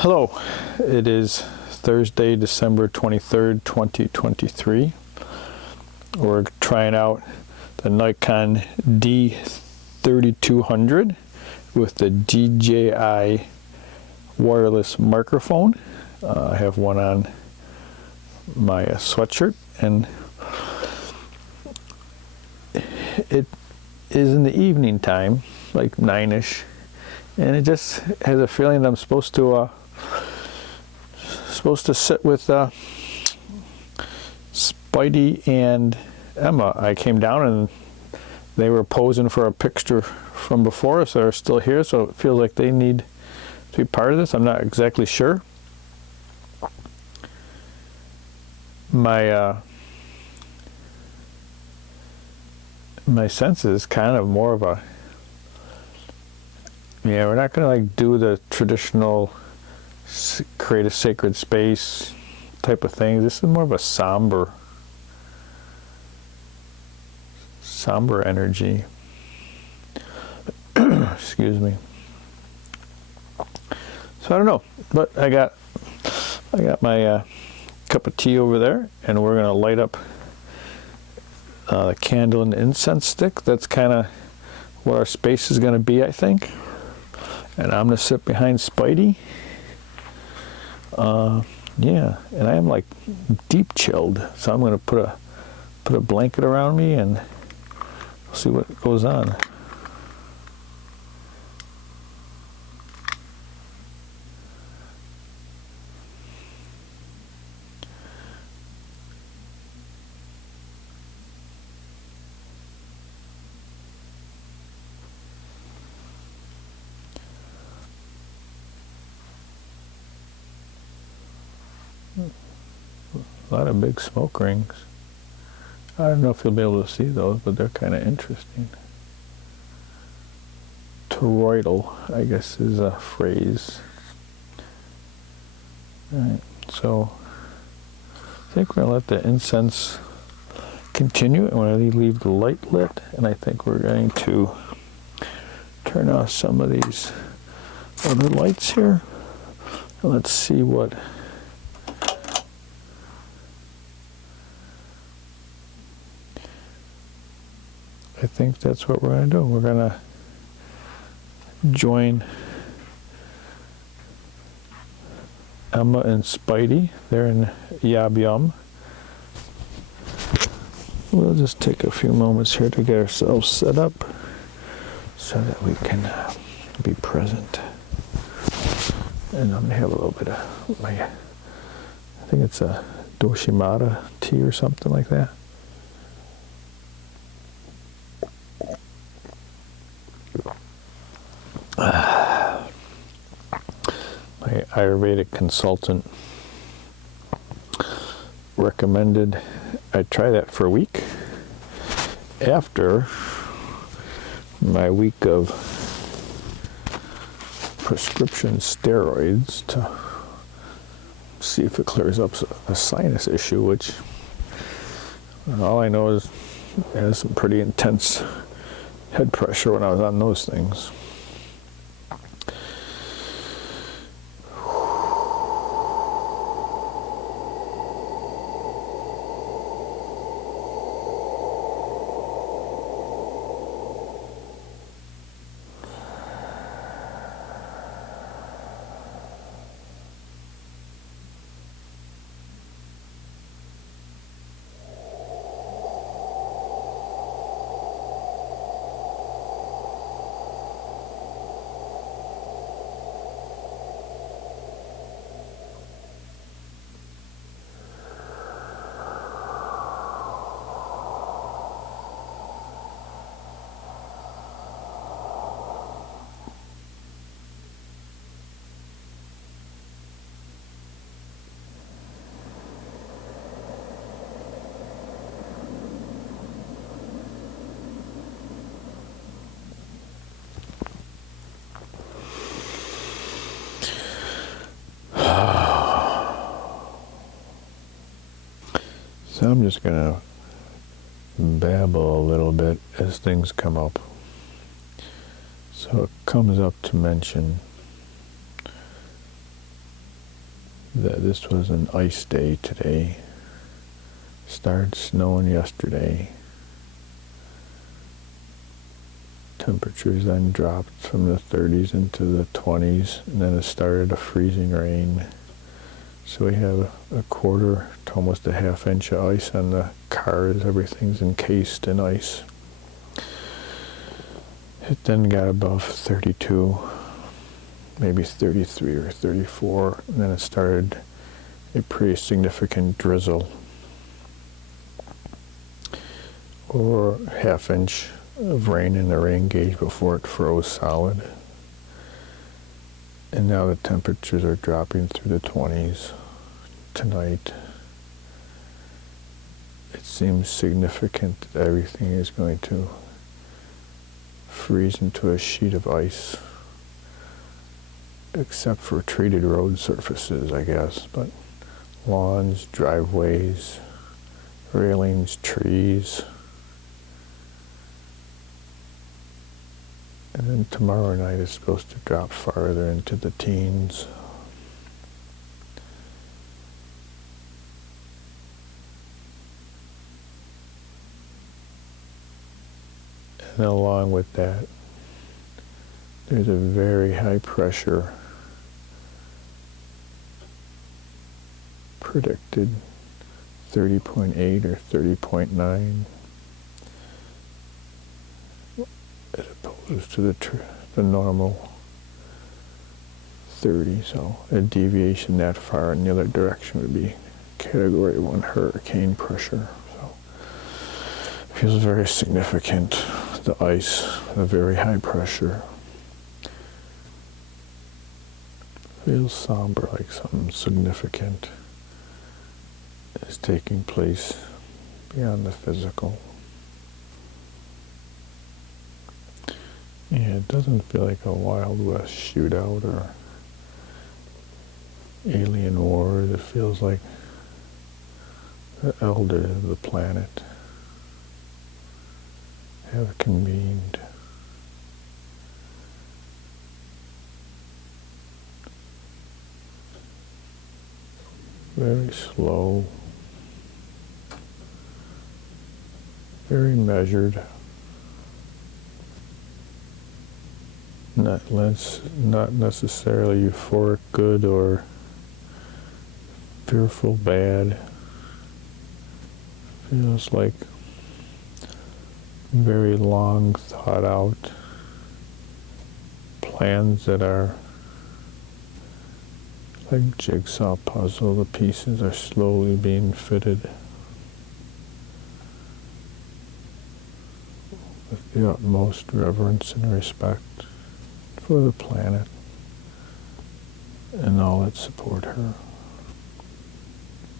Hello, it is Thursday, December 23rd, 2023. We're trying out the Nikon D3200 with the DJI wireless microphone. I have one on my sweatshirt, and it is in the evening time, like 9ish, and it just has a feeling that I'm supposed to sit with Spidey and Emma. I came down and they were posing for a picture from before, so they're still here, so it feels like they need to be part of this. I'm not exactly sure. My my sense is kind of more of a, yeah, we're not going to like do the traditional create a sacred space type of thing. This is more of a somber energy. Excuse me. So I don't know, but I got my cup of tea over there, and we're gonna light up the candle and incense stick. That's kind of what our space is gonna be, I think. And I'm gonna sit behind Spidey. Yeah, and I am like deep chilled, so I'm gonna put a blanket around me and see what goes on. A lot of big smoke rings. I don't know if you'll be able to see those, but they're kind of interesting. Toroidal, I guess, is a phrase. Alright, so I think we're going to let the incense continue, and we're going to leave the light lit, and I think we're going to turn off some of these other lights here. And let's see what I think that's what we're going to do. We're going to join Emma and Spidey. They're in Yab Yum. We'll just take a few moments here to get ourselves set up so that we can be present. And I'm going to have a little bit of my, I think it's a Doshimata tea or something like that. My Ayurvedic consultant recommended I try that for a week after my week of prescription steroids to see if it clears up a sinus issue, which all I know is it has some pretty intense head pressure when I was on those things. So I'm just going to babble a little bit as things come up. So it comes up to mention that this was an ice day today. Started snowing yesterday. Temperatures then dropped from the 30s into the 20s, and then it started a freezing rain. So we have a quarter to almost a half inch of ice on the cars. Everything's encased in ice. It then got above 32, maybe 33 or 34, and then it started a pretty significant drizzle, or half inch of rain in the rain gauge before it froze solid. And now the temperatures are dropping through the 20s tonight. It seems significant that everything is going to freeze into a sheet of ice, except for treated road surfaces, I guess, but lawns, driveways, railings, trees. And then tomorrow night is supposed to drop farther into the teens. And along with that, there's a very high pressure predicted, 30.8 or 30.9, as opposed to the normal 30. So a deviation that far in the other direction would be Category 1 hurricane pressure. So it feels very significant. The ice, the very high pressure. Feels somber, like something significant is taking place beyond the physical. Yeah, it doesn't feel like a Wild West shootout or alien wars. It feels like the elders of the planet have convened. Very slow, very measured, not necessarily euphoric good or fearful bad. Feels like very long thought out plans that are like jigsaw puzzle. The pieces are slowly being fitted with the utmost reverence and respect for the planet and all that support her.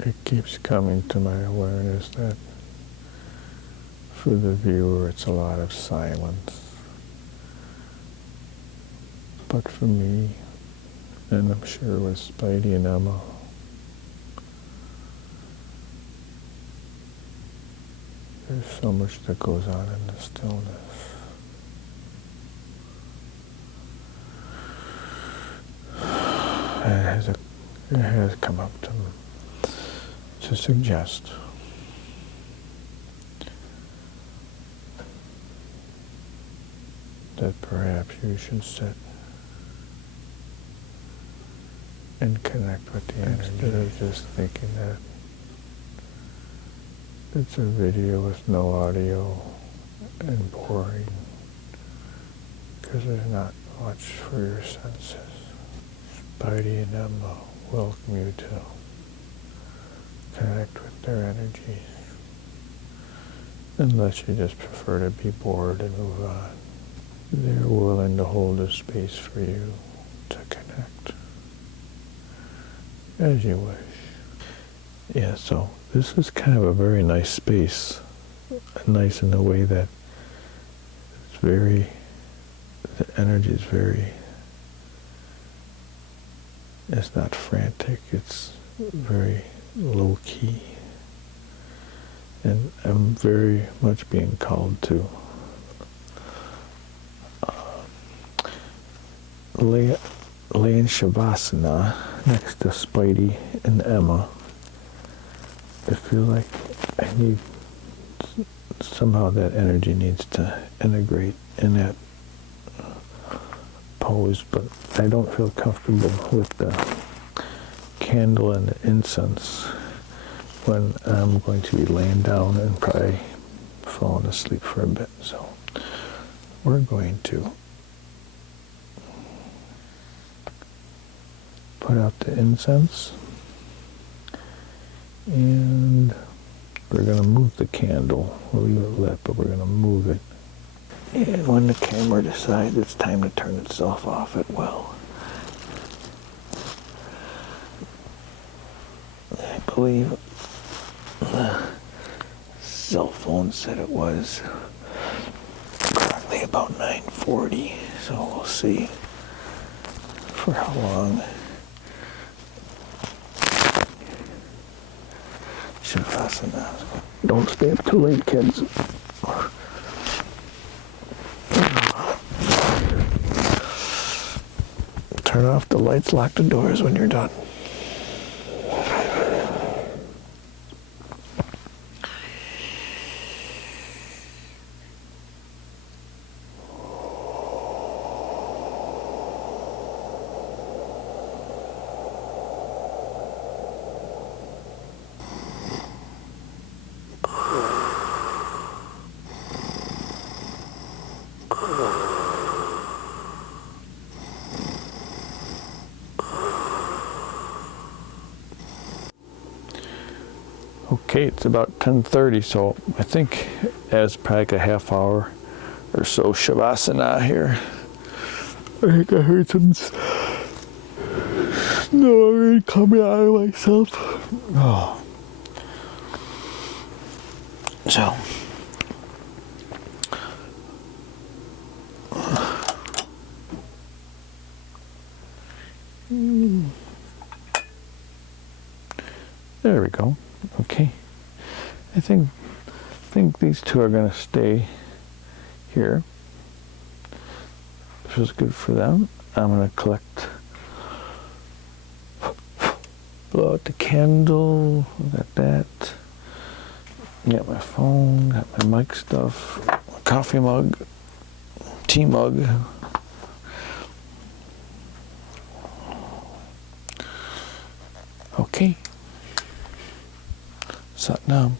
It keeps coming to my awareness that for the viewer it's a lot of silence, but for me, and I'm sure with Spidey and Emma, there's so much that goes on in the stillness. And it has come up to suggest that perhaps you should sit and connect with the energy, instead of just thinking that it's a video with no audio and boring, because there's not much for your senses. Spidey and Emma welcome you to connect with their energies, unless you just prefer to be bored and move on. They're willing to hold a space for you to connect as you wish. Yeah, so this is kind of a very nice space. Nice in the way that the energy is it's not frantic, it's very low key. And I'm very much being called to lay in Shavasana next to Spidey and Emma. I feel like I need, somehow that energy needs to integrate in that pose, but I don't feel comfortable with the candle and the incense when I'm going to be laying down and probably falling asleep for a bit. So we're going to put out the incense, and we're going to move the candle. We'll leave it lit, but we're going to move it. And when the camera decides it's time to turn itself off, it will. I believe the cell phone said it was currently about 9:40, so we'll see for how long. Shavasana. Don't stay up too late, kids. Turn off the lights, lock the doors when you're done. Okay, it's about 10:30, so I think as probably like a half hour or so Shavasana here. I think I heard some snoring coming out of myself. Oh. So, there we go. Okay, I think these two are going to stay here. Feels good for them. I'm going to blow out the candle. Got that. Got my phone. Got my mic stuff. Coffee mug. Tea mug. Okay. Sat Nam.